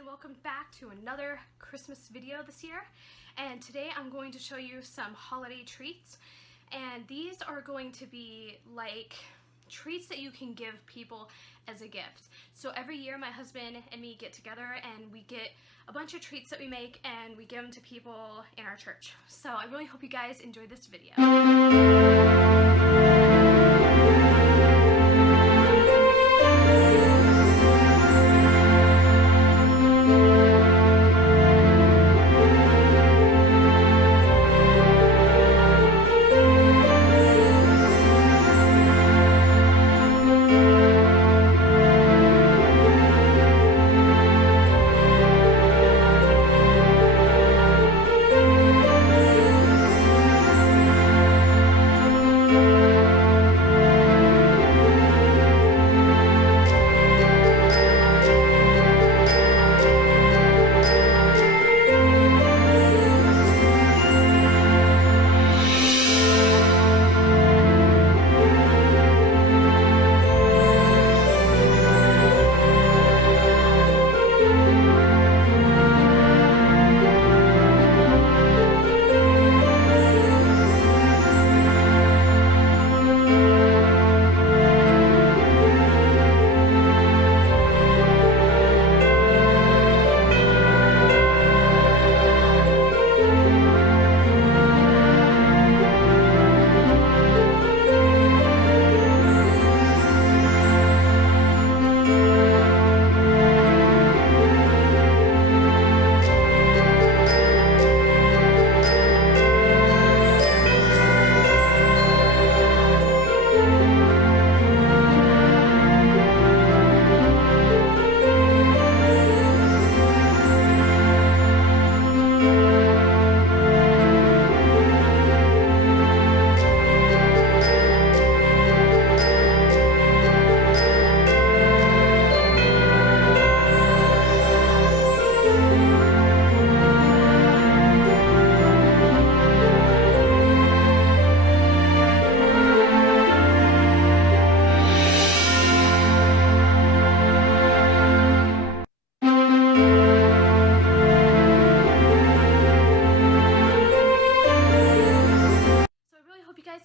and welcome back to another Christmas video this year. And today I'm going to show you some holiday treats, and these are going to be like treats that you can give people as a gift. So every year my husband and me get together and we get a bunch of treats that we make and we give them to people in our church. So I really hope you guys enjoy this video.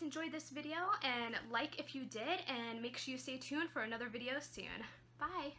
Enjoyed this video, and like if you did, and make sure you stay tuned for another video soon. Bye!